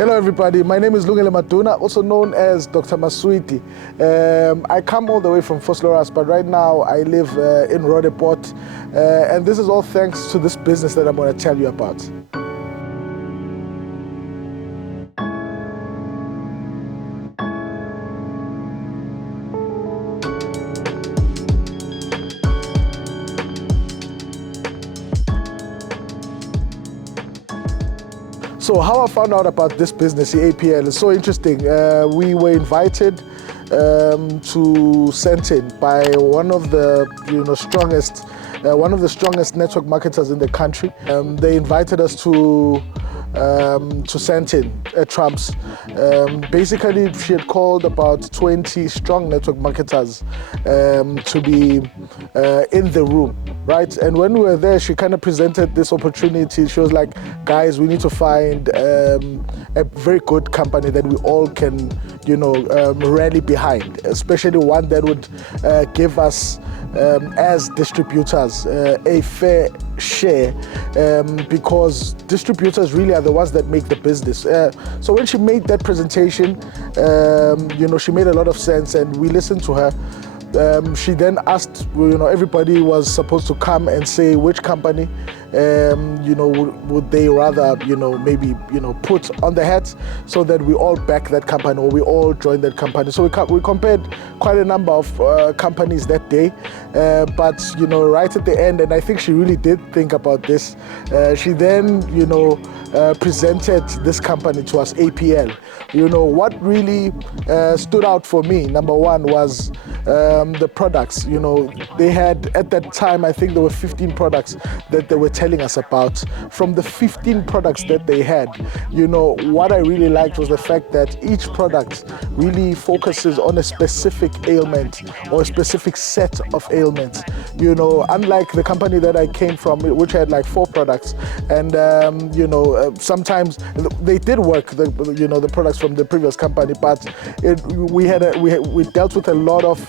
Hello everybody, my name is Lungile Maduna, also known as Dr. Maswidi. I come all the way from Vosloorus, but right now I live in Roodepoort, and this is all thanks to this business that I'm going to tell you about. So how I found out about this business, the APL, is so interesting. We were invited to Sentin by one of the strongest network marketers in the country. They invited us to Sentin at Trump's. Basically, she had called about 20 strong network marketers to be in the room, right? And when we were there, she kind of presented this opportunity. She was like, guys, we need to find a very good company that we all can, rally behind, especially one that would give us, as distributors, a fair share, because distributors really are the ones that make the business. So when she made that presentation, she made a lot of sense, and we listened to her. She then asked, everybody was supposed to come and say which company, would they rather, maybe, put on the hat, so that we all back that company or we all join that company. So we compared quite a number of companies that day, but, right at the end, and I think she really did think about this, she then, presented this company to us, APL. What really stood out for me, number one, was the products. They had, at that time, I think there were 15 products that they were telling us about. From the 15 products that they had, what I really liked was the fact that each product really focuses on a specific ailment or a specific set of ailments. Unlike the company that I came from, which had like 4 products, and sometimes they did work, the products from the previous company, but we dealt with a lot of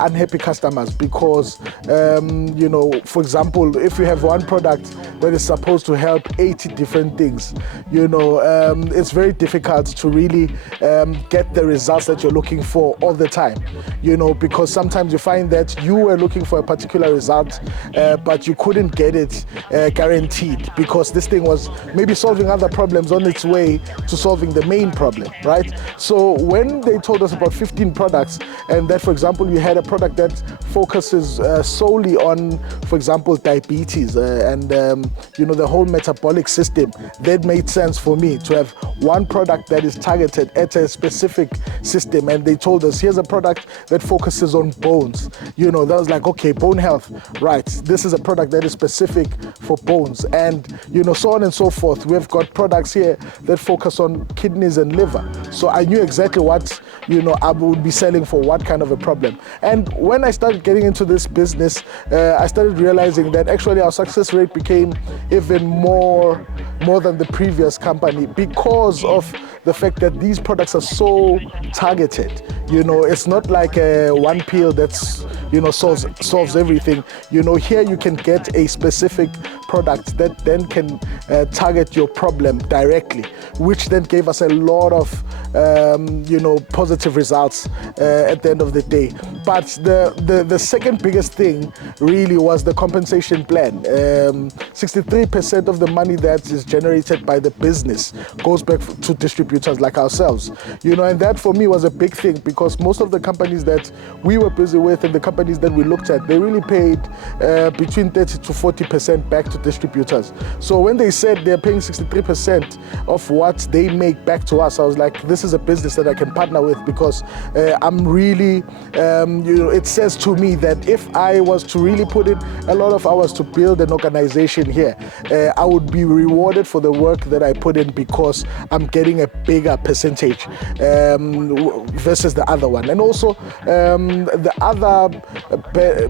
unhappy customers because, for example, if you have one product that is supposed to help 80 different things, it's very difficult to really get the results that you're looking for all the time, because sometimes you find that you were looking for a particular result, but you couldn't get it guaranteed because this thing was maybe solving other problems on its way to solving the main problem, right? So when they told us about 15 products, and that, for example, you had a product that focuses solely on, for example, diabetes and the whole metabolic system, that made sense for me to have one product that is targeted at a specific system. And they told us, here's a product that focuses on bones. That was like, okay, bone health, right? This is a product that is specific for bones, and so on and so forth. We've got products here that focus on kidneys and liver. So I knew exactly what I would be selling for what kind of a problem. And when I started getting into this business, I started realizing that actually our success rate became even more than the previous company because of the fact that these products are so targeted. It's not like a one pill that's solves everything. Here you can get a specific product that then can target your problem directly, which then gave us a lot of positive results at the end of the day. But the second biggest thing really was the compensation plan. 63% of the money that is generated by the business goes back to distributors like ourselves. And that for me was a big thing, because most of the companies that we were busy with and the companies that we looked at, they really paid between 30 to 40% back to distributors. So when they said they're paying 63% of what they make back to us, I was like, this is a business that I can partner with, because I'm really, it says to me that if I was to really put in a lot of hours to build an organization here, I would be rewarded for the work that I put in, because I'm getting a bigger percentage versus the other one. And also the other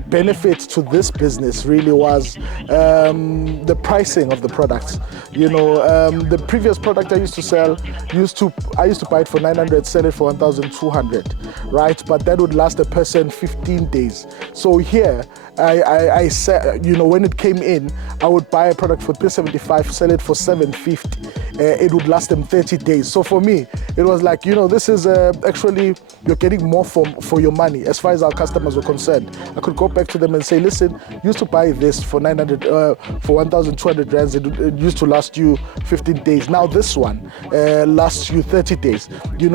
benefit to this business really was the pricing of the products. The previous product I used to sell, I used to buy it for 900, sell it for 1,200, right? But that would last a person 15 days. So here, I said, when it came in, I would buy a product for 375, sell it for 750. it would last them 30 days. So for me, it was like, this is actually, you're getting more for your money as far as our customers were concerned. I could go back to them and say, listen, you used to buy this for 1,200 rands. It used to last you 15 days. Now this one lasts you 30 days.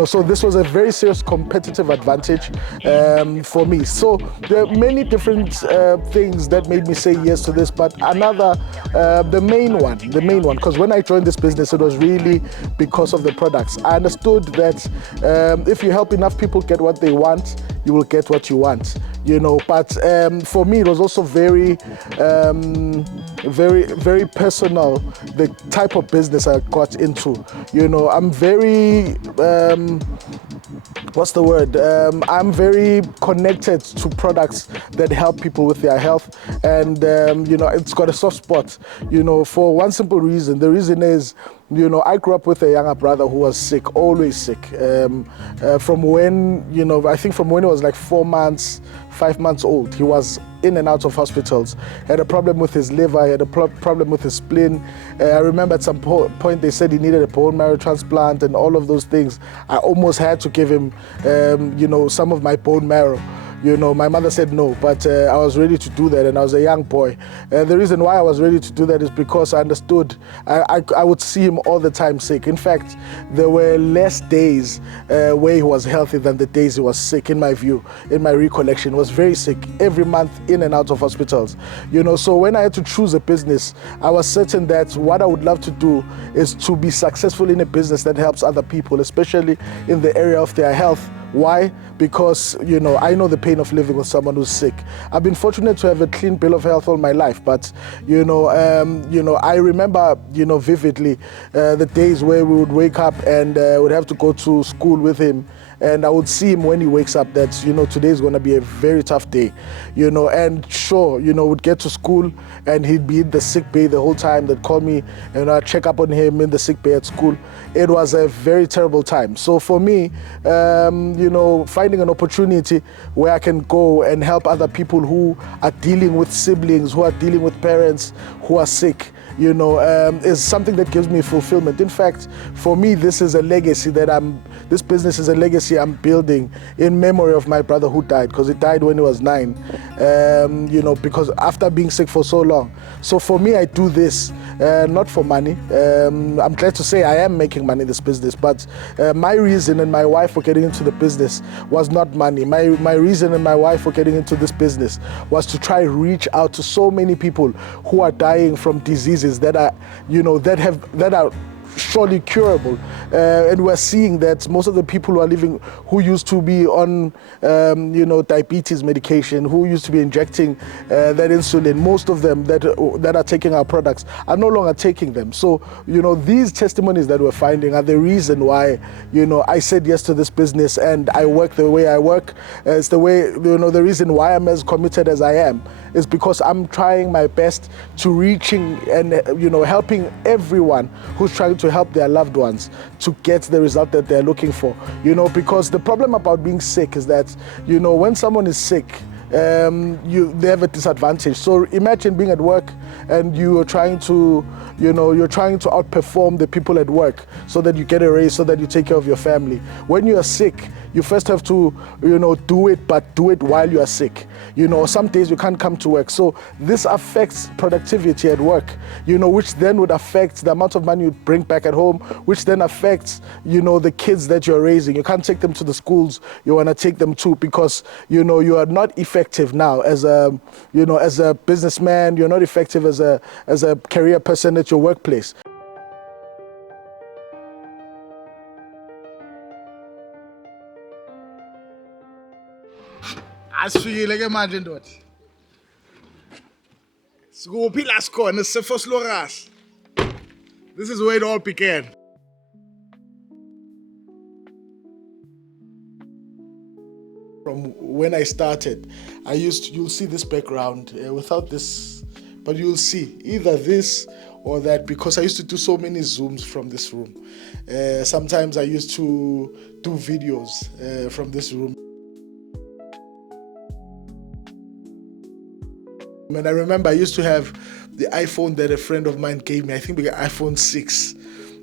So this was a very serious competitive advantage for me. So there are many different things that made me say yes to this, but another, the main one, because when I joined this business, it was really because of the products. I understood that if you help enough people get what they want, you will get what you want, but for me it was also very very personal, the type of business I got into. I'm very what's the word? I'm very connected to products that help people with their health, and it's got a soft spot, for one simple reason. The reason is, I grew up with a younger brother who was sick, always sick. From when, I think from when he was like 4 months, 5 months old, he was in and out of hospitals. Had a problem with his liver, he had a problem with his spleen. I remember at some point they said he needed a bone marrow transplant and all of those things. I almost had to give him, some of my bone marrow. My mother said no, but I was ready to do that, and I was a young boy. The reason why I was ready to do that is because I understood I would see him all the time sick. In fact, there were less days where he was healthy than the days he was sick, in my view, in my recollection. He was very sick every month, in and out of hospitals. So when I had to choose a business, I was certain that what I would love to do is to be successful in a business that helps other people, especially in the area of their health. Why? Because, I know the pain of living with someone who's sick. I've been fortunate to have a clean bill of health all my life, but, I remember, vividly the days where we would wake up and would have to go to school with him. And I would see him when he wakes up that, today is going to be a very tough day, and sure, would get to school and he'd be in the sick bay the whole time. They'd call me and I'd check up on him in the sick bay at school. It was a very terrible time. So for me, finding an opportunity where I can go and help other people who are dealing with siblings, who are dealing with parents who are sick, is something that gives me fulfillment. In fact, for me, this is a legacy this business is a legacy I'm building in memory of my brother who died, because he died when he was 9, because after being sick for so long. So for me, I do this not for money. I'm glad to say I am making money in this business, but my reason and my wife for getting into the business was not money. My reason and my wife for getting into this business was to try reach out to so many people who are dying from diseases that are, that are surely curable, and we're seeing that most of the people who used to be on diabetes medication, who used to be injecting that insulin, most of them that are taking our products are no longer taking them. So these testimonies that we're finding are the reason why I said yes to this business, and I work the way I work. It's the way, the reason why I'm as committed as I am is because I'm trying my best to reaching and helping everyone who's trying to help their loved ones to get the result that they're looking for. Because the problem about being sick is that when someone is sick, they have a disadvantage. So imagine being at work and you're trying to outperform the people at work so that you get a raise, so that you take care of your family. When you are sick, you first have to do it, but do it while you are sick. Some days you can't come to work. So this affects productivity at work, which then would affect the amount of money you bring back at home, which then affects, the kids that you're raising. You can't take them to the schools you want to take them to, because, you are not effective now as a businessman. You're not effective as a career person at your workplace. Asifikile ke manje ndoda. Sikuphi la sikhona sisefo Sloras. This is where it all began. From when I started, you'll see this background without this, but you'll see either this or that, because I used to do so many Zooms from this room. Sometimes I used to do videos from this room. And I remember I used to have the iPhone that a friend of mine gave me. I think we got iPhone 6.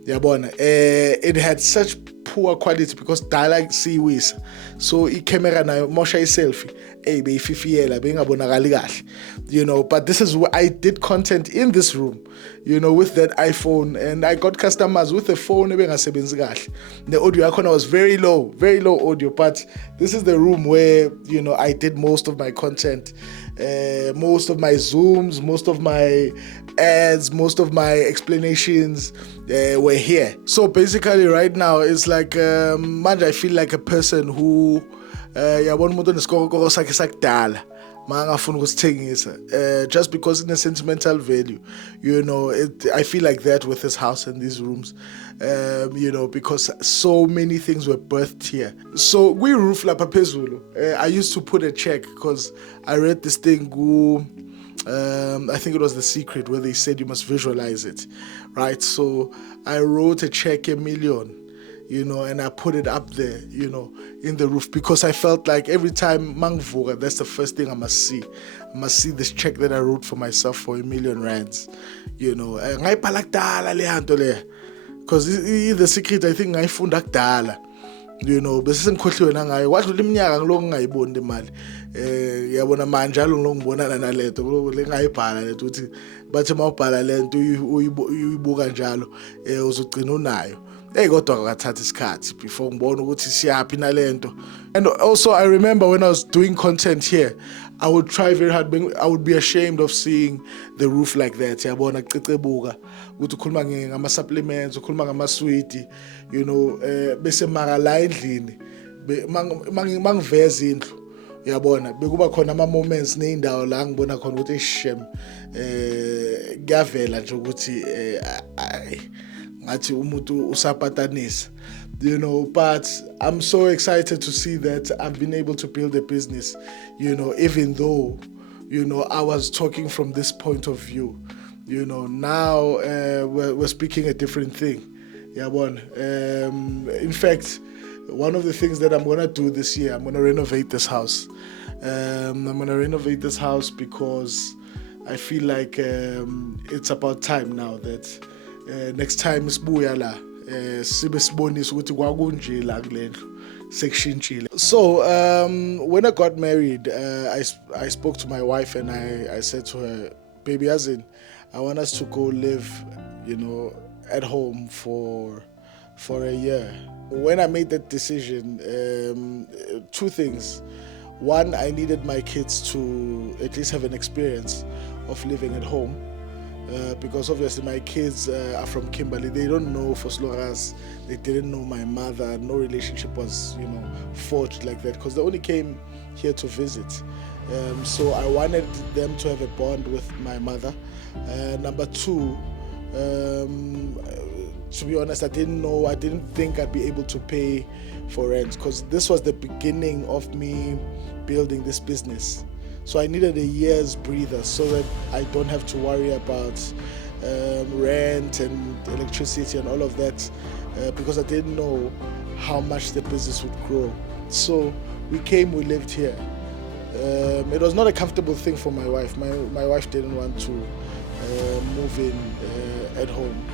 Yabona, it had such poor quality because dialogue siwisa, so camera nayo mosha selfie beyififiyela bengabonakali kahle, but this is where I did content in this room, with that iPhone, and I got customers with the phone ebengasebenzi kahle. The audio icon was very low audio, but this is the room where I did most of my content, most of my zooms, most of my ads, most of my explanations were here. So basically right now it's like manje I feel like a person who yabona umuntu onesikokoko sakhe sakudala mangafuna ukusithengisa, just because in a sentimental value, I feel like that with this house and these rooms, because so many things were birthed here. So we roof lapha phezulu, I used to put a check because I read this thing I think it was The Secret, where they said you must visualize it, right? So I wrote a check $1 million, and I put it up there, in the roof, because I felt like every time mangvuka, that's the first thing I must see. I must see this check that I wrote for myself for $1 million rands, ngayibhala kudala le hanto le, because The Secret, I think ngayifunda kudala, bese ngikhohliwe nangayo kwadlula iminyaka ngiloko ngayiboni le mali, yabona manje njalo ngiloko ngibonana nalento le ngayibhala lethu ukuthi bathi mawubhala lento uyibuka njalo uzogcina unayo. Kodwa akathatha isikhathi before ngibona ukuthi siyaphi nalento. And also I remember when I was doing content here, I would try very hard, I would be ashamed of seeing the roof like that. Yabona kucebuka ukuthi ukhuluma ngama supplements, ukhuluma ngama Maswidi, bese mara la endlini mangiveza indlu, yabona bekuba khona ama moments neindawo la ngibona khona ukuthi shem kuyavela nje ukuthi ngathi umuntu usapatanisa, but I'm so excited to see that I've been able to build a business, even though, I was talking from this point of view, now we're speaking a different thing. In fact, one of the things that I'm going to do this year, I'm going to renovate this house. I'm going to renovate this house because I feel like it's about time now that next time sibuya la sibe sibonisa ukuthi kwakunje la kulendlu sekushintshile. So when I got married, I spoke to my wife and I said to her, baby, as in, I want us to go live, at home for a year. When I made that decision, two things. One, I needed my kids to at least have an experience of living at home. Because obviously my kids are from Kimberley. They don't know Fosloras. They didn't know my mother. No relationship was, forged like that because they only came here to visit. So I wanted them to have a bond with my mother. Number two, to be honest, I didn't think I'd be able to pay for rent because this was the beginning of me building this business. So I needed a year's breather so that I don't have to worry about rent and electricity and all of that because I didn't know how much the business would grow. So we lived here. It was not a comfortable thing for my wife. My wife didn't want to move in at home,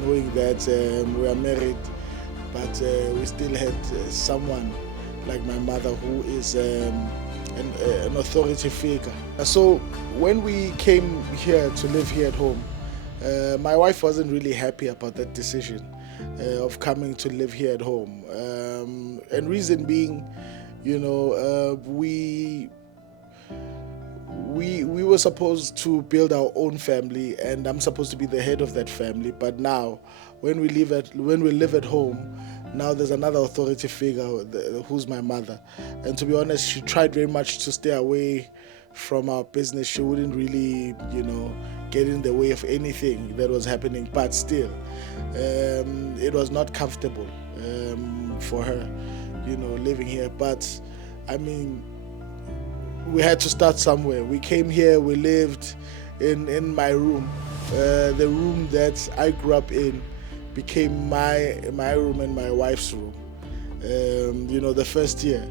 knowing that we are married, but we still had someone like my mother who is an authority figure. So when we came here to live here at home, my wife wasn't really happy about that decision of coming to live here at home. And reason being, we were supposed to build our own family and I'm supposed to be the head of that family. But now when we live at home, now there's another authority figure who's my mother. And to be honest, she tried very much to stay away from our business. She wouldn't really, get in the way of anything that was happening. But still, it was not comfortable for her, living here. But, we had to start somewhere. We came here, we lived in my room. The room that I grew up in became my room and my wife's room, the first year,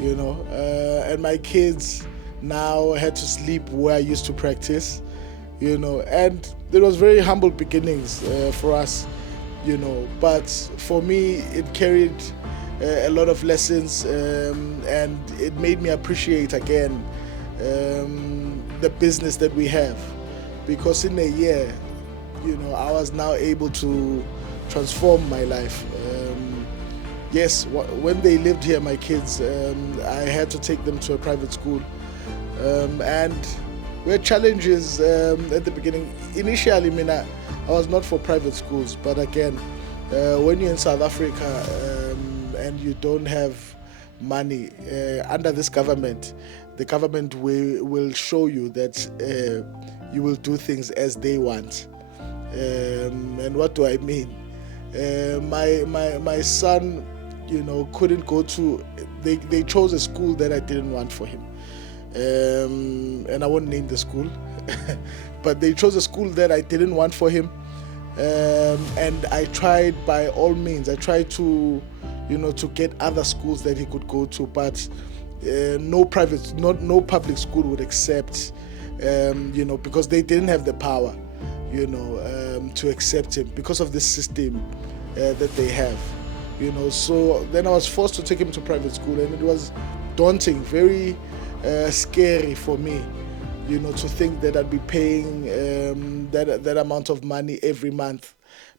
and my kids now had to sleep where I used to practice, and it was very humble beginnings for us, but for me it carried a lot of lessons, and it made me appreciate again the business that we have, because in a year, I was now able to transform my life. Yes, when they lived here, my kids, I had to take them to a private school, and we had challenges at the beginning. Initially, I was not for private schools, but again, when you're in South Africa and you don't have money under this government, the government will show you that you will do things as they want. And what do I mean? My son, couldn't go to. They chose a school that I didn't want for him, and I won't name the school, but they chose a school that I didn't want for him, and I tried by all means. I tried to, to get other schools that he could go to, but no public school would accept, because they didn't have the power, to accept him because of the system that they have, So then I was forced to take him to private school, and it was daunting, very scary for me, to think that I'd be paying that amount of money every month,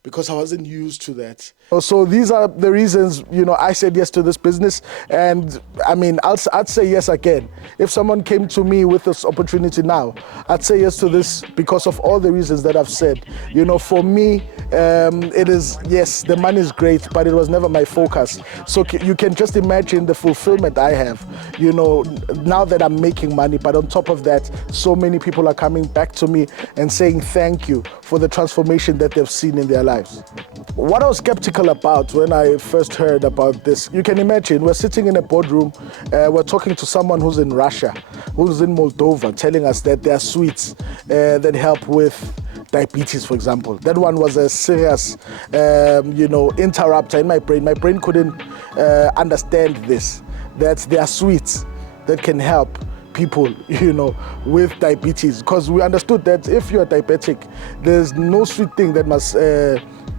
because I wasn't used to that. So these are the reasons, I said yes to this business. And I'd say yes again. If someone came to me with this opportunity now, I'd say yes to this because of all the reasons that I've said. For me, it is, yes, the money is great, but it was never my focus. So you can just imagine the fulfillment I have, now that I'm making money. But on top of that, so many people are coming back to me and saying thank you for the transformation that they've seen in their lives. What I was skeptical about when I first heard about this, you can imagine, we're sitting in a boardroom, we're talking to someone who's in Russia, who's in Moldova, telling us that there are sweets that help with diabetes, for example. That one was a serious, interrupter in my brain. My brain couldn't understand this, that there are sweets that can help people, with diabetes, because we understood that if you're diabetic, there's no sweet thing that must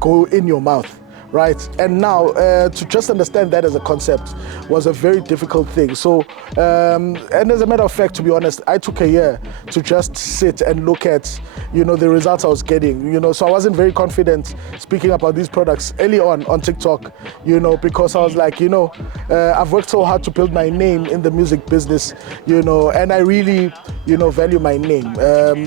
go in your mouth, right? And now to just understand that as a concept was a very difficult thing. So, and as a matter of fact, to be honest, I took a year to just sit and look at, the results I was getting, so I wasn't very confident speaking about these products early on TikTok, because I was like, I've worked so hard to build my name in the music business, and I really, value my name.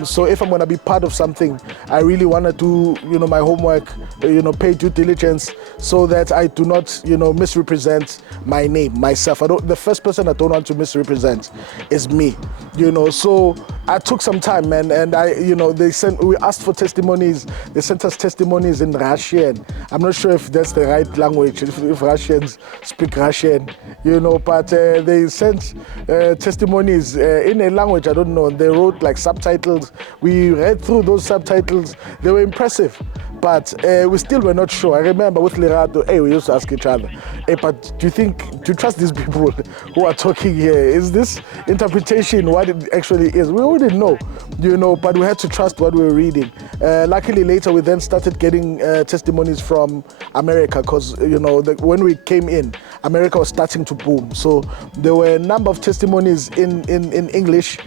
So if I'm going to be part of something, I really want to do, my homework, pay due diligence, so that I do not, misrepresent my name, myself. The first person I don't want to misrepresent is me, So I took some time, man, and we asked for testimonies. They sent us testimonies in Russian. I'm not sure if that's the right language, if Russians speak Russian, but they sent testimonies in a language I don't know. They wrote like subtitles. We read through those subtitles. They were impressive. But we still were not sure. I remember with Lerato, we used to ask each other, but do you trust these people who are talking here? Is this interpretation what it actually is? We wouldn't know, but we had to trust what we were reading. Luckily, later we then started getting testimonies from America, because, when we came in, America was starting to boom. So there were a number of testimonies in English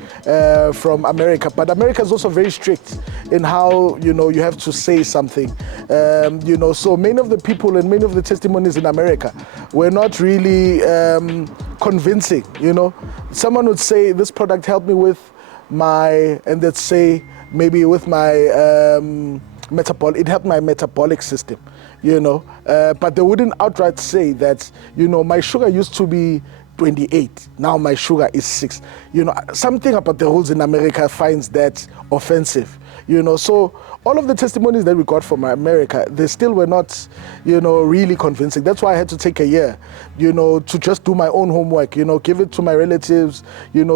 from America. But America is also very strict in how, you have to say something. So many of the people and many of the testimonies in America were not really convincing. Someone would say this product helped me with and they'd say maybe with my it helped my metabolic system, but they wouldn't outright say that, my sugar used to be 28, now my sugar is 6. Something about the rules in America finds that offensive, so all of the testimonies that we got from America, they still were not, really convincing. That's why I had to take a year, to just do my own homework, give it to my relatives,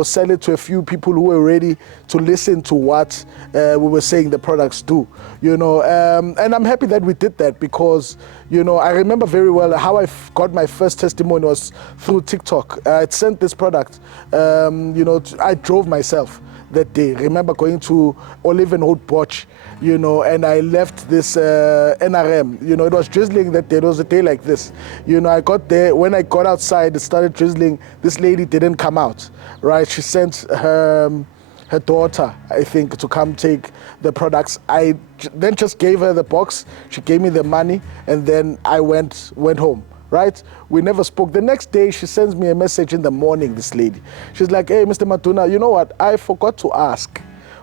sell it to a few people who were ready to listen to what we were saying the products do, and I'm happy that we did that, because, I remember very well how I got my first testimony was through TikTok. I sent this product, I drove myself. that day. Remember going to Olivenhout Botch, and I left this NRM. It was drizzling that day. It was a day like this. I got there. When I got outside, it started drizzling. This lady didn't come out, right? She sent her daughter, I think, to come take the products. I then just gave her the box. She gave me the money, and then I went home. Right? We never spoke. The next day, she sends me a message in the morning, this lady. She's like, hey, Mr. Maduna, you know what? I forgot to ask.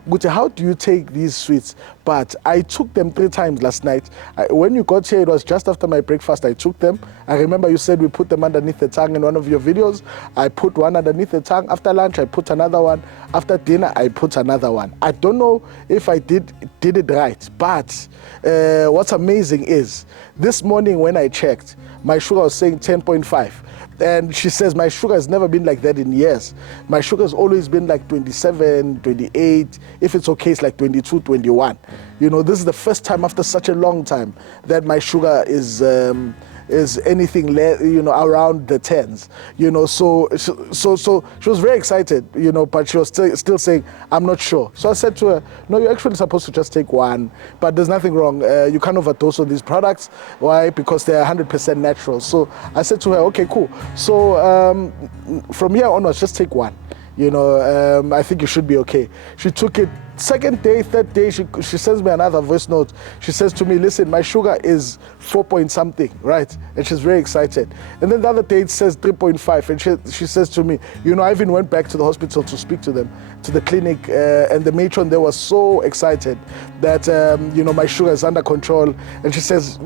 Guti, how do you take these sweets? But I took them 3 times last night. When you got here, it was just after my breakfast. I took them. I remember you said we put them underneath the tongue in one of your videos. I put one underneath the tongue. After lunch, I put another one. After dinner, I put another one. I don't know if I did it right. But what's amazing is this morning when I checked, my sugar was saying 10.5. And she says, my sugar has never been like that in years. My sugar has always been like 27, 28. If it's okay, it's like 22, 21. This is the first time after such a long time that my sugar is anything around the 10s. So she was very excited, but she was still saying, I'm not sure. So I said to her, no, you're actually supposed to just take one, but there's nothing wrong. You can't overdose on these products. Why? Because they're 100% natural. So I said to her, okay, cool. So from here onwards, just take one. I think you should be okay. She took it. Second day, third day, she sends me another voice note. She says to me, listen, my sugar is 4 point something, right? And she's very excited. And then the other day it says 3.5. And she says to me, I even went back to the hospital to speak to them, to the clinic, and the matron there was so excited that, my sugar is under control. And she says,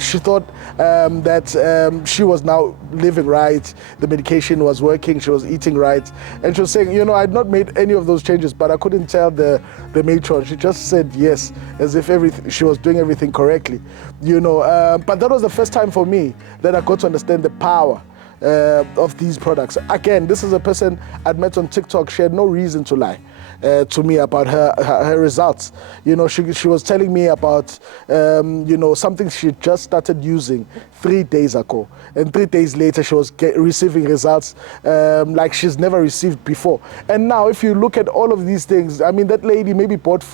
she thought that she was now living right. The medication was working. She was eating right. And she was saying, I had not made any of those changes, but I couldn't tell the matron. She just said yes, as if she was doing everything correctly, but that was the first time for me that I got to understand the power of these products. Again, this is a person I'd met on TikTok. She had no reason to lie to me about her results. She was telling me about something she just started using 3 days ago, and 3 days later she was receiving results like she's never received before. And now if you look at all of these things, I mean, that lady maybe bought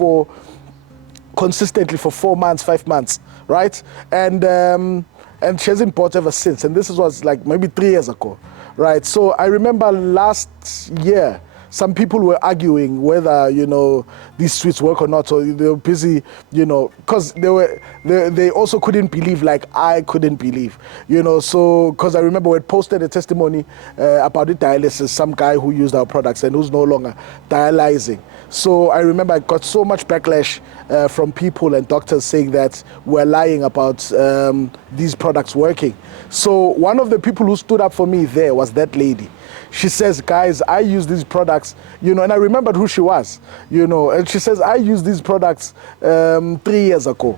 consistently for 4 months, 5 months, right? And she hasn't bought ever since. And this was like maybe 3 years ago, right? So I remember last year, some people were arguing whether, these sweets work or not. So they were busy, because they also couldn't believe, like I couldn't believe, so, because I remember we had posted a testimony about the dialysis, some guy who used our products and who's no longer dialyzing. So I remember I got so much backlash from people and doctors saying that we're lying about these products working. So one of the people who stood up for me there was that lady. She says, guys, I use these products, and I remembered who she was, and she says, I used these products 3 years ago.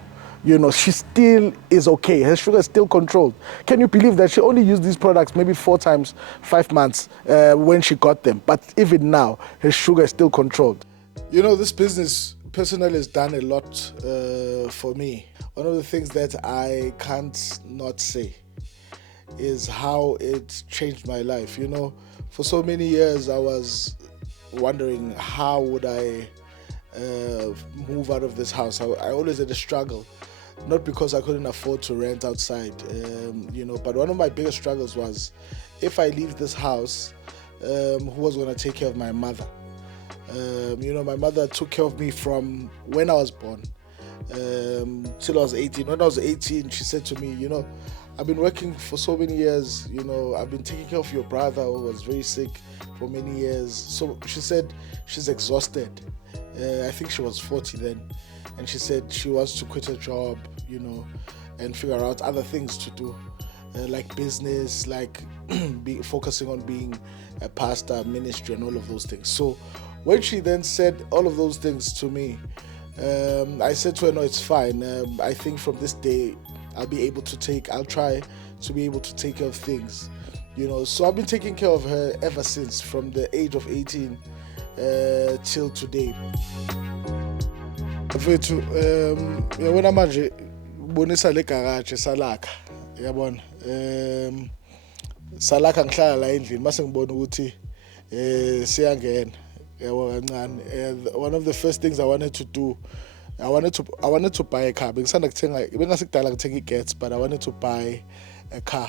She still is okay. Her sugar is still controlled. Can you believe that she only used these products maybe 4 times, 5 months when she got them? But even now, her sugar is still controlled. This business personally has done a lot for me. One of the things that I can't not say is how it changed my life. For so many years, I was wondering how would I move out of this house. I always had a struggle, not because I couldn't afford to rent outside, but one of my biggest struggles was, if I leave this house, who was going to take care of my mother? My mother took care of me from when I was born till I was 18. When I was 18, she said to me, I've been working for so many years, I've been taking care of your brother who was very sick for many years. So she said she's exhausted. I think she was 40 then. And she said she wants to quit her job, and figure out other things to do, like business, like focusing on being a pastor, ministry, and all of those things. So when she then said all of those things to me, I said to her, no, it's fine. I think from this day, I'll try to be able to take care of things, So I've been taking care of her ever since, from the age of 18 till today. Mfethu, yabona manje bonisa le garage salakha, yabona. Salakha ngihlala la endlini, mase ngibona ukuthi siyangena. Yeah, well, and one of the first things I wanted to do, I wanted to buy a car. But I wanted to buy a car.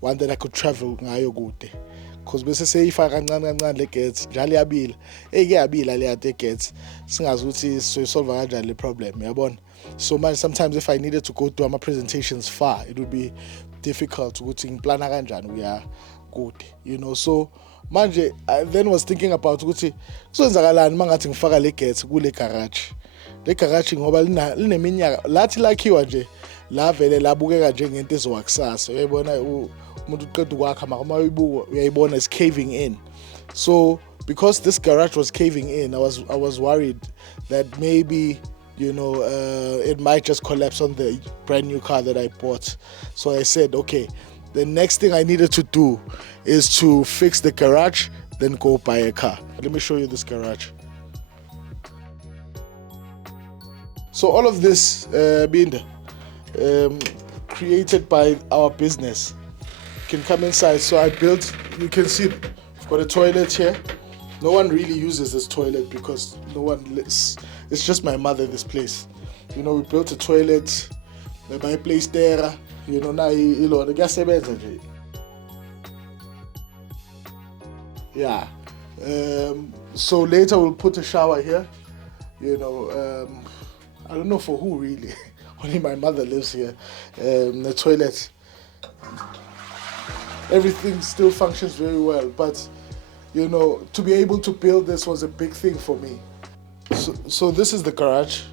One that I could travel ngayo kude. Because bese seyifaka kancane le gets njalo iyabila. Eyabila le ade gets singazi ukuthi soyisolve kanjani le problem, yabona. So man, sometimes if I needed to go to my presentations far, it would be difficult ukuthi ngiplana kanjani uya kude, So manje I then was thinking about ukuthi kuzoyenzakalani mangathi ngifaka le gate kule garage. Le garage ngoba lineminyaka lathi lakhiwa nje la vele labukeka njengento ezowakusasa, uyayibona umuntu uqeda ukwakha mara uyibuka uyayibona is caving in. So because this garage was caving in, I was worried that maybe it might just collapse on the brand new car that I bought. So I said, okay, the next thing I needed to do is to fix the garage, then go buy a car. Let me show you this garage. So all of this being created by our business. You can come inside. So I built, you can see I've got a toilet here. No one really uses this toilet because it's just my mother in this place. We built a toilet, my place there, now the gas sebenza. Yeah. So later we'll put a shower here. I don't know for who really. Only my mother lives here. The toilet. Everything still functions very well, but to be able to build this was a big thing for me. So this is the garage.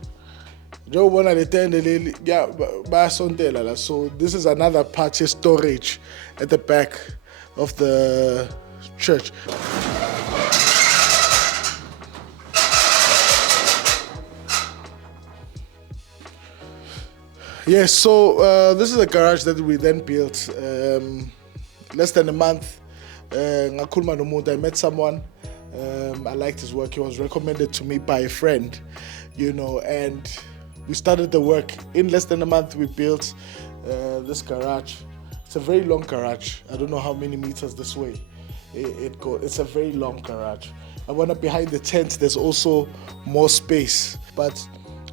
So this is another part of storage at the back of the church. Yes, so this is a garage that we then built less than a month. I met someone. I liked his work. He was recommended to me by a friend, and we started the work. In less than a month, we built this garage. It's a very long garage. I don't know how many meters this way it goes. It's a very long garage. I went up behind the tent. There's also more space. But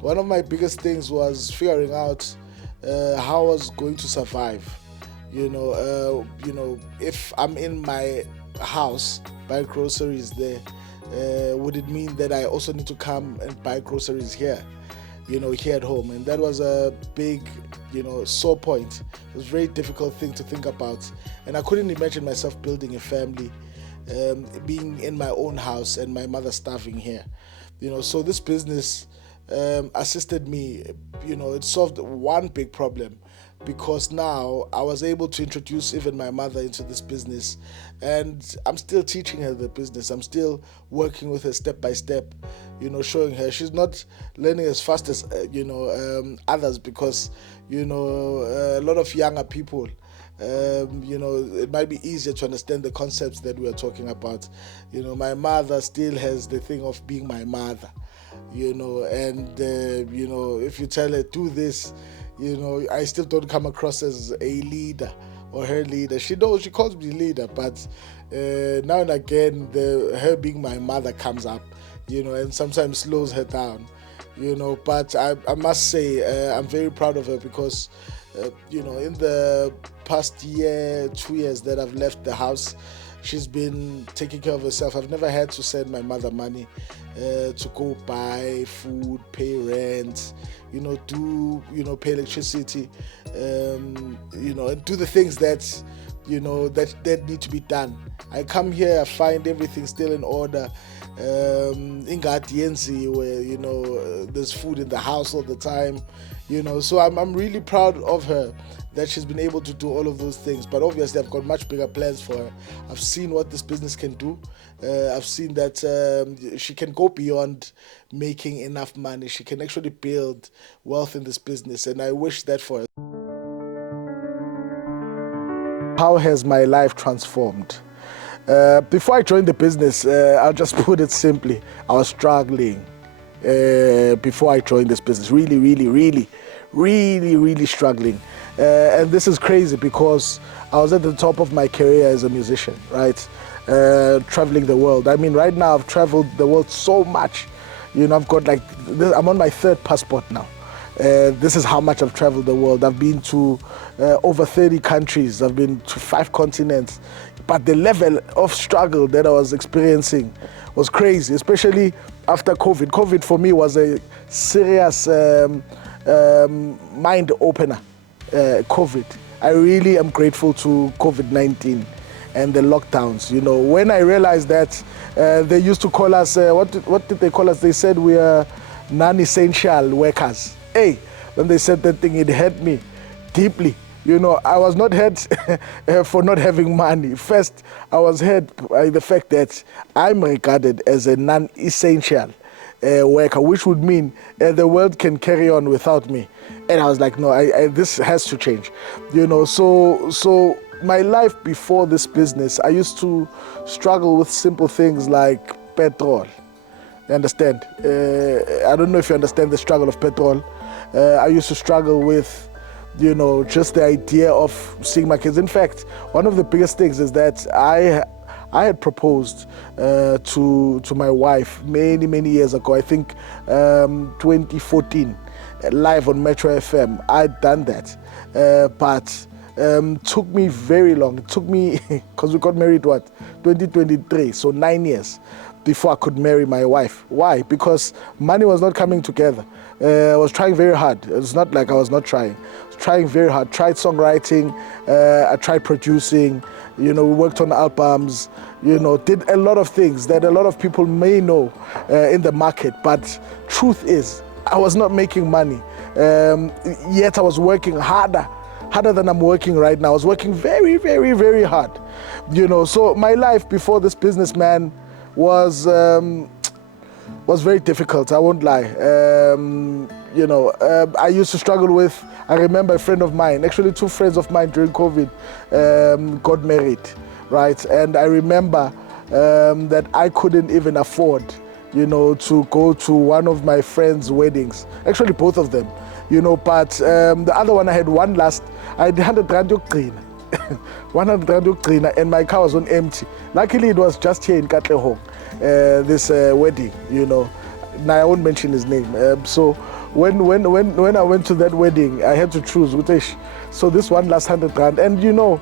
one of my biggest things was figuring out how I was going to survive. If I'm in my house, buy groceries there, would it mean that I also need to come and buy groceries here, here at home? And that was a big, sore point. It was a very difficult thing to think about. And I couldn't imagine myself building a family, being in my own house and my mother starving here. So this business assisted me. It solved one big problem, because now I was able to introduce even my mother into this business, and I'm still teaching her the business. I'm still working with her step by step, showing her. She's not learning as fast as others, because a lot of younger people, it might be easier to understand the concepts that we are talking about. My mother still has the thing of being my mother, and if you tell her do this, I still don't come across as a leader or her leader. She calls me leader, but now and again her being my mother comes up, and sometimes slows her down, but I must say I'm very proud of her, because in the past year, 2 years that I've left the house, she's been taking care of herself. I've never had to send my mother money to go buy food, pay rent, pay electricity, and do the things that need to be done. I come here, I find everything still in order. Where there's food in the house all the time, so I'm really proud of her that she's been able to do all of those things. But obviously I've got much bigger plans for her. I've seen what this business can do. I've seen that she can go beyond making enough money. She can actually build wealth in this business, and I wish that for her. How has my life transformed? Before I joined the business, I'll just put it simply, I was struggling before I joined this business. Really struggling. And this is crazy, because I was at the top of my career as a musician, right? traveling the world. I mean, right now I've traveled the world so much. You know, I've got like, I'm on my 3rd passport now. This is how much I've traveled the world. I've been to over 30 countries. I've been to 5 continents. But the level of struggle that I was experiencing was crazy, especially after COVID. COVID for me was a serious mind opener, COVID. I really am grateful to COVID-19 and the lockdowns. You know, when I realized that they used to call us, what did they call us? They said we are non-essential workers. Hey, when they said that thing, it hurt me deeply. You know, I was not hurt for not having money. First, I was hurt by the fact that I'm regarded as a non-essential worker, which would mean the world can carry on without me. And I was like, no, this has to change. You know, so my life before this business, I used to struggle with simple things like petrol. You understand? I don't know if you understand the struggle of petrol. I used to struggle with, you know, just the idea of seeing my kids. In fact, one of the biggest things is that I had proposed to my wife many years ago. I think 2014, live on Metro FM. I'd done that, but took me very long. It took me, because we got married 2023, so 9 years before I could marry my wife. Why? Because money was not coming together. I was trying very hard. It's not like I was not trying. I was trying very hard. Tried songwriting, I tried producing, you know, we worked on albums, you know, did a lot of things that a lot of people may know in the market. But truth is, I was not making money. Yet I was working harder than I'm working right now. I was working very hard, you know. So my life before this businessman was very difficult, I won't lie. You know, I used to struggle with, I remember a friend of mine, actually 2 friends of mine during COVID got married, right? And I remember that I couldn't even afford, you know, to go to one of my friends' weddings, actually both of them, you know, but the other one I had I had 100 rand yokugcina. 100 rand yokugcina, and my car was on empty. Luckily it was just here in Katlehong, this wedding, you know. Now I won't mention his name. So when I went to that wedding, I had to choose. So this one last 100 rand, and you know,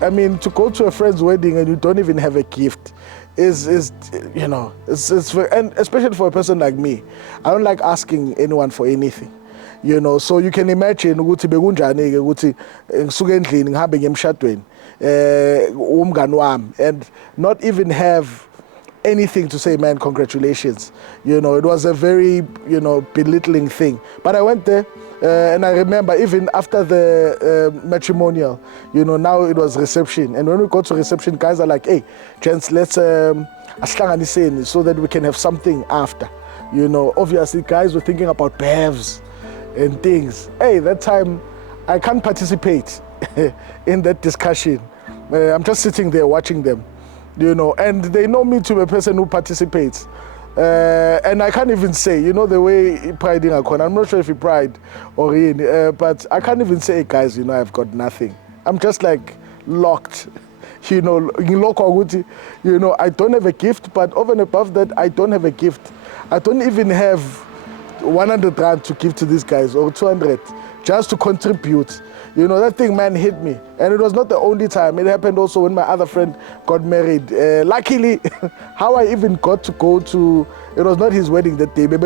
I mean, to go to a friend's wedding and you don't even have a gift is you know, it's and especially for a person like me, I don't like asking anyone for anything. You know, so you can imagine ukuthi bekunjani ke ukuthi ngisuke endlini ngihambe ngemshadweni umngani wami and not even have anything to say, man, congratulations. You know, it was a very, you know, belittling thing. But I went there and I remember even after the matrimonial, you know, now it was reception. And when we got to reception, guys are like, hey, gents, let's asihlanganiseni so that we can have something after. You know, obviously guys were thinking about bevs and things. Hey, that time I can't participate in that discussion. I'm just sitting there watching them, you know, and they know me to be a person who participates. And I can't even say, you know, the way pride in Akon, I'm not sure if he pride or in, but I can't even say, guys, you know, I've got nothing. I'm just like locked. You know, you know, I don't have a gift, but over and above that, I don't have a gift. I don't even have 100 rand to give to these guys or 200 just to contribute. You know, that thing, man, hit me. And it was not the only time. It happened also when my other friend got married. Luckily, how I even got to go to, it was not his wedding that day, but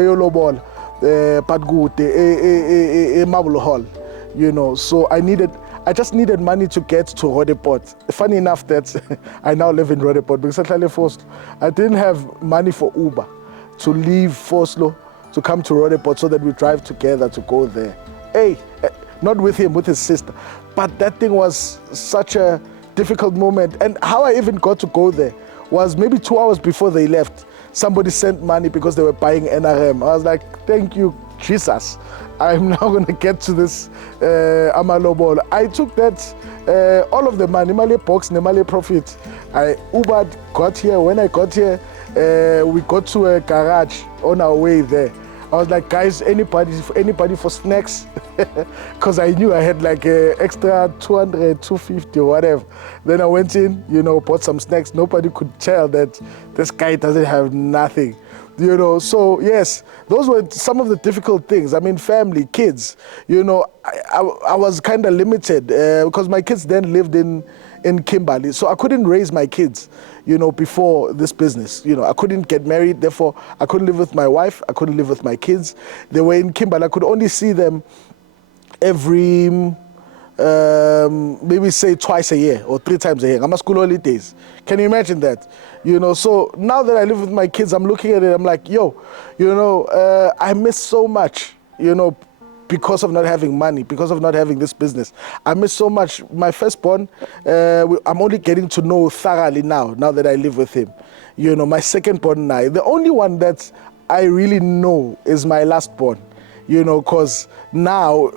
good, Marble Hall, you know. So I just needed money to get to Rodeport. Funny enough that I now live in Rodeport because I didn't have money for Uber to leave Foslo to come to Rodeport so that we drive together to go there. Hey, not with him, with his sister. But that thing was such a difficult moment. And how I even got to go there was maybe 2 hours before they left. Somebody sent money because they were buying NRM. I was like, thank you, Jesus. I'm now going to get to this Amalobol. I took that, all of the money, Mali box, Mali profit. I Ubered, got here. When I got here, we got to a garage on our way there. I was like, guys, anybody for snacks? Because I knew I had like an extra 200, 250 or whatever. Then I went in, bought some snacks. Nobody could tell that this guy doesn't have nothing. So yes, those were some of the difficult things. I mean, family, kids, I was kind of limited because my kids then lived in Kimberley. So I couldn't raise my kids, before this business. I couldn't get married. Therefore, I couldn't live with my wife. I couldn't live with my kids. They were in Kimberley. I could only see them every, maybe say twice a year or 3 times a year. I'm at school holidays. Can you imagine that? So now that I live with my kids, I'm looking at it, I'm like, I miss so much, because of not having money, because of not having this business. I miss so much. My firstborn, I'm only getting to know thoroughly now that I live with him. My secondborn now. The only one that I really know is my lastborn. Because now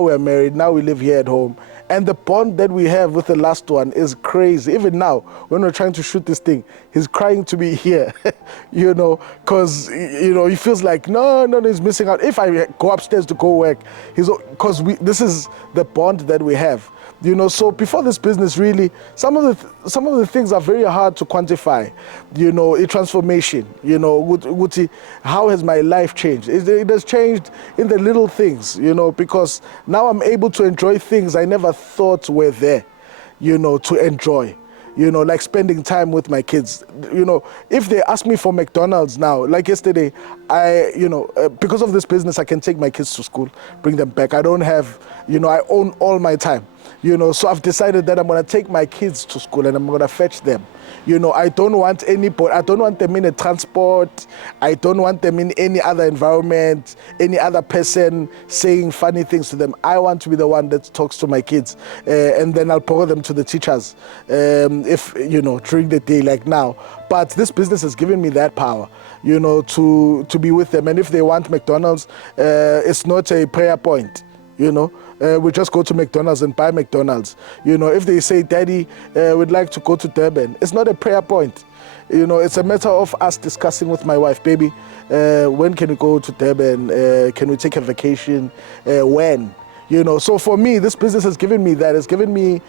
we're married, now we live here at home. And the bond that we have with the last one is crazy. Even now, when we're trying to shoot this thing, he's crying to be here, because, he feels like, no, he's missing out. If I go upstairs to go work, because this is the bond that we have. So before this business, really, some of the things are very hard to quantify. A transformation. How has my life changed? It has changed in the little things. Because now I'm able to enjoy things I never thought were there. To enjoy. Like spending time with my kids. If they ask me for McDonald's now, like yesterday, because of this business, I can take my kids to school, bring them back. I don't have, I own all my time. So I've decided that I'm going to take my kids to school and I'm going to fetch them. I don't want anybody, I don't want them in a transport. I don't want them in any other environment, any other person saying funny things to them. I want to be the one that talks to my kids, and then I'll borrow them to the teachers, if, during the day like now. But this business has given me that power, to be with them. And if they want McDonald's, it's not a prayer point. We just go to McDonald's and buy McDonald's. If they say, Daddy, we'd like to go to Durban, it's not a prayer point. It's a matter of us discussing with my wife, baby, when can we go to Durban? Can we take a vacation? When? So for me, this business has given me that. It's given me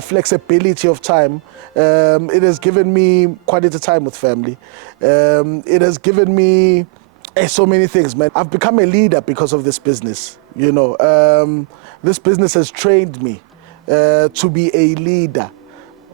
flexibility of time. It has given me quality time with family. It has given me so many things, man. I've become a leader because of this business. This business has trained me to be a leader.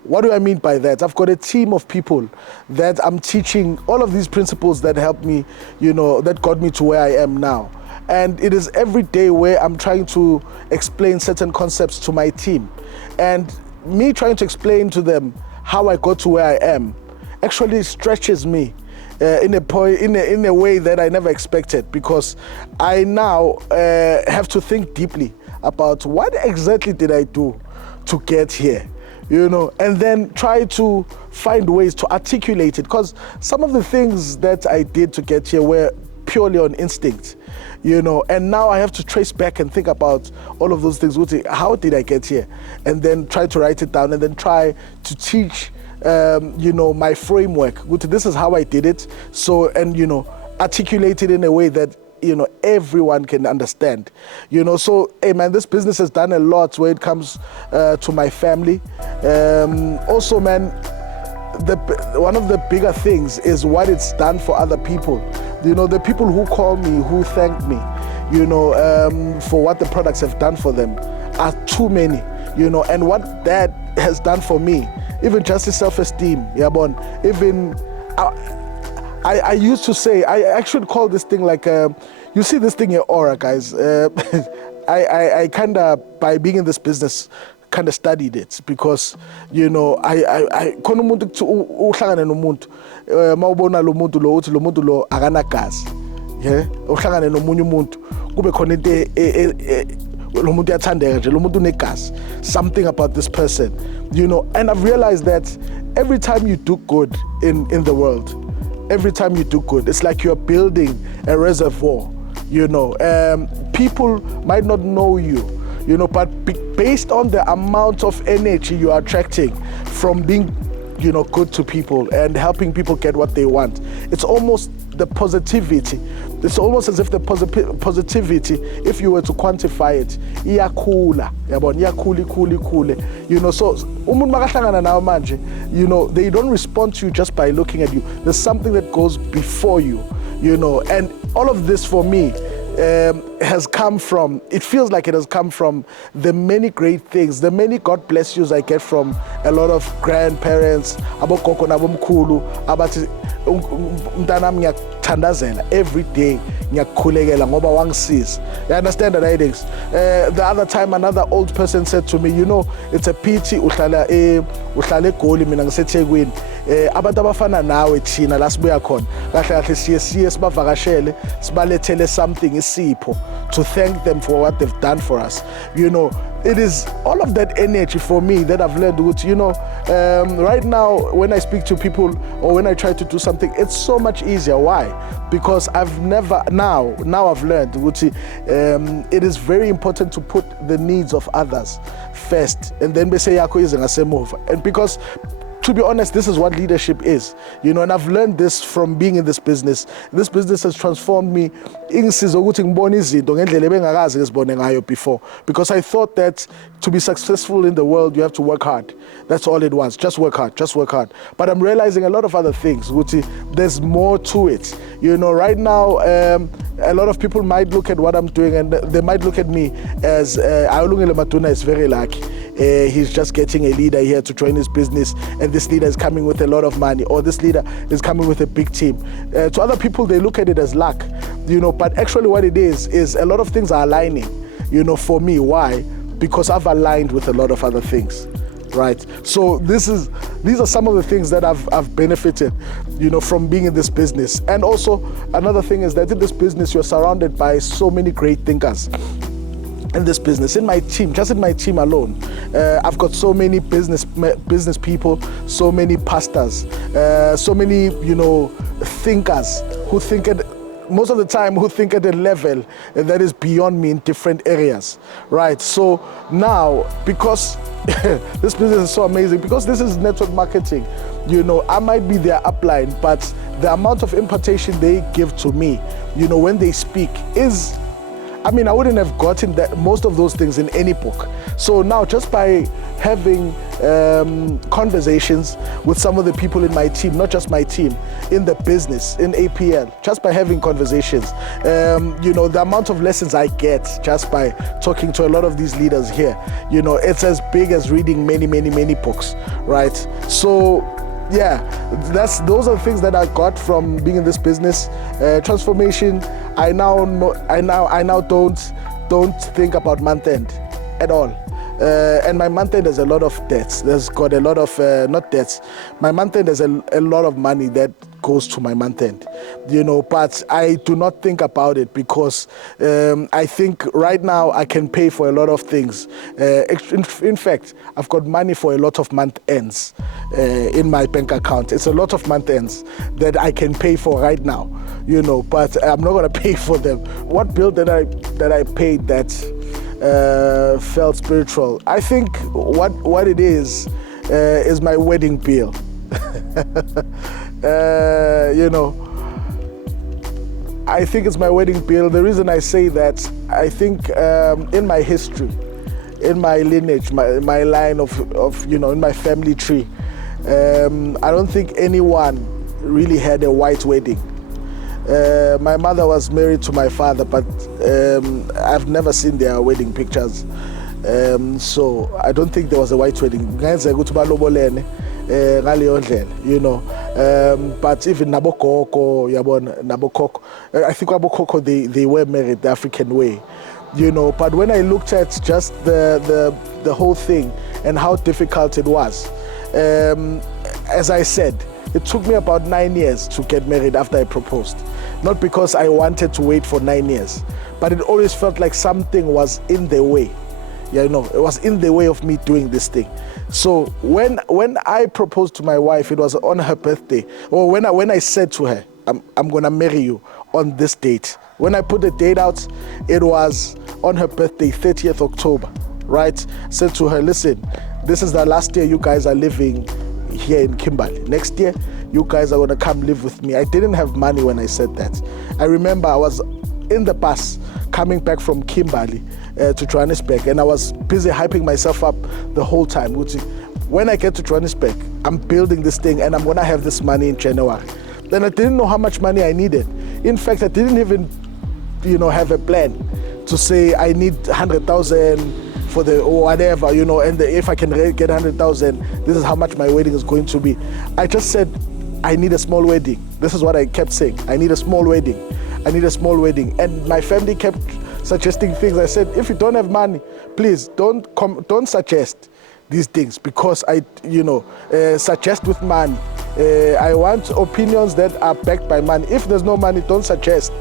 What do I mean by that? I've got a team of people that I'm teaching all of these principles that helped me, that got me to where I am now. And it is every day where I'm trying to explain certain concepts to my team. And me trying to explain to them how I got to where I am actually stretches me in a way that I never expected, because I now have to think deeply about what exactly did I do to get here, and then try to find ways to articulate it, because some of the things that I did to get here were purely on instinct, and now I have to trace back and think about all of those things. How did I get here? And then try to write it down, and then try to teach my framework. This is how I did it. So, and articulate it in a way that everyone can understand. So, hey man, this business has done a lot when it comes to my family. Also, man, one of the bigger things is what it's done for other people. The people who call me, who thank me, for what the products have done for them are too many. And what that has done for me, even just the self-esteem, even I used to say, I actually call this thing like, you see this thing, your aura, guys. I kind of, by being in this business, kind of studied it, because I khona umuntu uhlangane nomuntu mawubona lo muntu lo uthi lo muntu lo akanagazi, uhlangane nomunye umuntu kube khona into lo muntu uyathandeka nje, lo muntu unegazi, something about this person, and I've realized that every time you do good in the world, every time you do good, it's like you're building a reservoir. People might not know you, but based on the amount of energy you are attracting from being, good to people and helping people get what they want, it's almost the positivity. It's almost as if the positivity, if you were to quantify it, iyakhula, yabona, iyakhula. You know, so umuntu makahlangana nawe manje, you know, they don't respond to you just by looking at you. There's something that goes before you, you know, and all of this for me has come from, it feels like it has come from the many great things, the many God bless yous I get from a lot of grandparents, abogogo nabomkhulu, abathi mntanami ngiyakuthandazela every day, ngiyakukhulekela ngoba wangisiza. You understand that, ladies? The other time another old person said to me, you know, it's a pity uhlala eGoli mina ngiseThekwini. Abantu abafana nawe thina la sibuya khona kahle kahle siye sibavakashele sibalethele something isipho to thank them for what they've done for us. You know, it is all of that energy for me that I've learned, which, you know, right now when I speak to people or when I try to do something, it's so much easier. Why? Because I've never, now I've learned, which it is very important to put the needs of others first, and then we say yako is ngasemuva. And because, to be honest, this is what leadership is, you know, and I've learned this from being in this business. This business has transformed me before, because I thought that to be successful in the world, you have to work hard. That's all it was. Just work hard, just work hard. But I'm realizing a lot of other things. There's more to it. You know, right now, a lot of people might look at what I'm doing and they might look at me as Lungile Maduna is very lucky. He's just getting a leader here to join his business, and this leader is coming with a lot of money, or this leader is coming with a big team. To other people, they look at it as luck, you know, but actually what it is a lot of things are aligning, you know, for me. Why? Because I've aligned with a lot of other things, right? So these are some of the things that I've benefited, you know, from being in this business. And also another thing is that in this business, you're surrounded by so many great thinkers. In this business, in my team, just in my team alone, I've got so many business people, so many pastors, so many, you know, thinkers who think at, most of the time, who think at a level that is beyond me in different areas, right? So now, because this business is so amazing, because this is network marketing, you know, I might be their upline, but the amount of impartation they give to me, you know, when they speak is, I mean, I wouldn't have gotten that, most of those things in any book. So now, just by having conversations with some of the people in my team, not just my team, in the business, in APL, just by having conversations, you know, the amount of lessons I get just by talking to a lot of these leaders here, you know, it's as big as reading many, many, many books, right? So, yeah, those are the things that I got from being in this business. Transformation. I now don't think about month end at all. And my month end has a lot of debts. There's got a lot of not debts. My month end has a lot of money that goes to my month end, you know. But I do not think about it because I think right now I can pay for a lot of things. In fact, I've got money for a lot of month ends in my bank account. It's a lot of month ends that I can pay for right now, you know. But I'm not gonna pay for them. What bill that I paid that felt spiritual? I think what it is my wedding bill. You know, I think it's my wedding bill. The reason I say that, I think in my history, in my lineage, my line of you know, in my family tree, I don't think anyone really had a white wedding. My mother was married to my father, but I've never seen their wedding pictures. So I don't think there was a white wedding. You know, but even Nabokoko, I think Nabokoko, they were married the African way, you know. But when I looked at just the whole thing and how difficult it was, as I said, it took me about 9 years to get married after I proposed. Not because I wanted to wait for 9 years, but it always felt like something was in the way. Yeah, you know, it was in the way of me doing this thing. So when I proposed to my wife, it was on her birthday. Or when I said to her, I'm gonna marry you on this date. When I put the date out, it was on her birthday, 30th October, right? I said to her, listen, this is the last year you guys are living here in Kimberley. Next year, you guys are gonna come live with me. I didn't have money when I said that. I remember I was in the bus coming back from Kimberley to Johannesburg, and I was busy hyping myself up the whole time. When I get to Johannesburg, I'm building this thing and I'm gonna have this money in January. Then I didn't know how much money I needed. In fact, I didn't even, have a plan to say I need 100,000 for the or whatever, and if I can get 100,000, this is how much my wedding is going to be. I just said, I need a small wedding. This is what I kept saying. I need a small wedding. I need a small wedding. And my family kept suggesting things. I said, if you don't have money, please don't suggest these things, because I, suggest with money. I want opinions that are backed by money. If there's no money, don't suggest.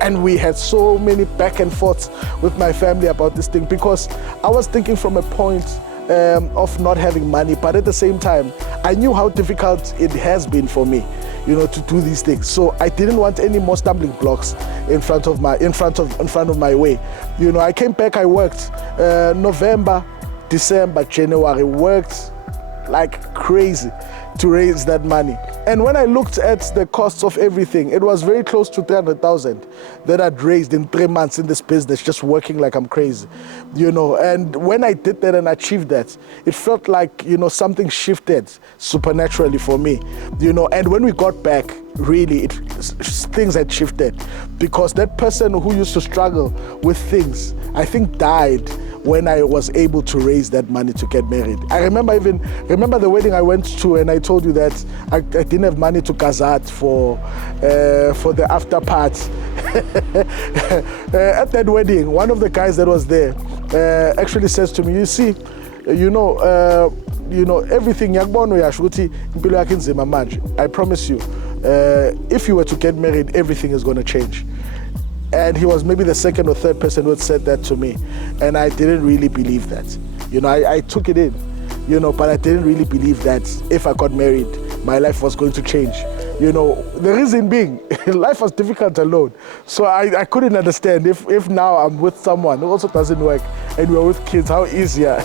And we had so many back and forths with my family about this thing, because I was thinking from a point of not having money, but at the same time, I knew how difficult it has been for me, to do these things. So I didn't want any more stumbling blocks in front of my way. I came back, I worked November, December, January, worked like crazy to raise that money. And when I looked at the costs of everything, it was very close to 300,000 that I'd raised in 3 months in this business, just working like I'm crazy, And when I did that and achieved that, it felt like, something shifted supernaturally for me, And when we got back, really, things had shifted, because that person who used to struggle with things, I think, died when I was able to raise that money to get married. I remember the wedding I went to, and I told you that I didn't have money to Kazat for the after part. At that wedding, one of the guys that was there actually says to me, you see, everything yakubona uyasho ukuthi impilo yakhe inzima manje. I promise you, if you were to get married, everything is going to change. And he was maybe the second or third person who had said that to me. And I didn't really believe that. I took it in, but I didn't really believe that if I got married, my life was going to change. The reason being, life was difficult alone. So I couldn't understand if now I'm with someone who also doesn't work and we're with kids, how easier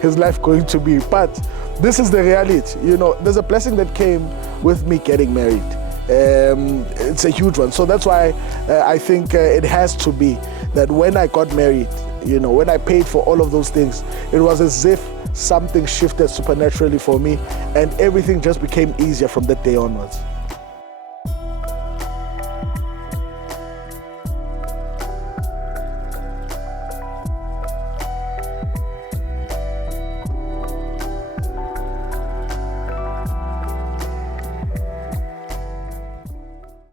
his life going to be. But this is the reality. There's a blessing that came with me getting married. It's a huge one. So that's why I think it has to be that when I got married, when I paid for all of those things, it was as if something shifted supernaturally for me, and everything just became easier from that day onwards.